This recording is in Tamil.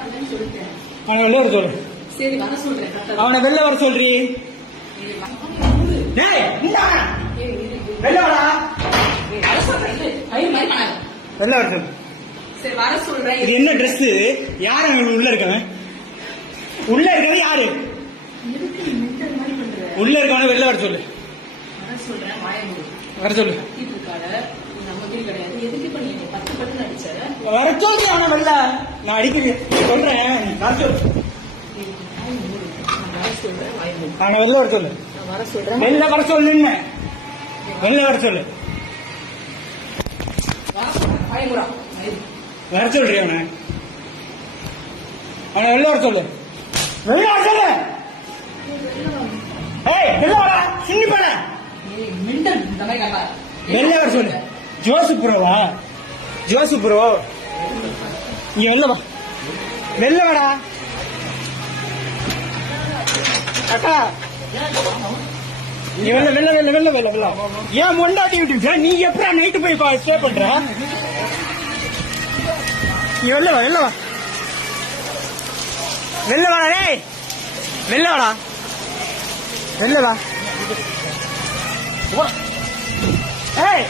அவனை வெளில வர சொல்லு. சரி வர சொல்றேன். அவனை வெளில வர சொல்றீ. வெளில வரா. வெளில வர சொல்லு. சரி வர சொல்றேன். இது என்ன ட்ரெஸ்? யாரு உள்ள இருக்கவன்? உள்ள இருக்கறது யாரு? உள்ள இருக்கவன வெளில வர சொல்லு. வர சொல்றேன். வர சொல்லு. வர சொல்லி அவனை வெளில. நான் அடிக்கிறேன் சொல்றேன். வர சொல்லு. அவனை வெளில வர சொல்லு. வர சொல்றேன். வெளில வர சொல்லுங்க. வெளில வர சொல்லு. வர சொல்றீ அவனை. அவனை வெளில வர சொல்லு. வெளில வர சொல்லு. ஏய் வெளில வர. சின்னி போட. வெளில வர சொல்லு. ஜோசப் ப்ரோவா? ஜோசப் ப்ரோ இங்க வெளில வா. வெளில வாடா அக்கா. நீ வெளில வெளில வெளில வெளில வெளில வெளில. ஏன் மொண்டாட்டி விட்டு நீ எப்படா நைட்டு போய் ஸ்டே பண்ற? நீ வெளில வா. வெளில வா. வெளில வாடா. டேய் வெளில வாடா. வெளில வா. ஏய்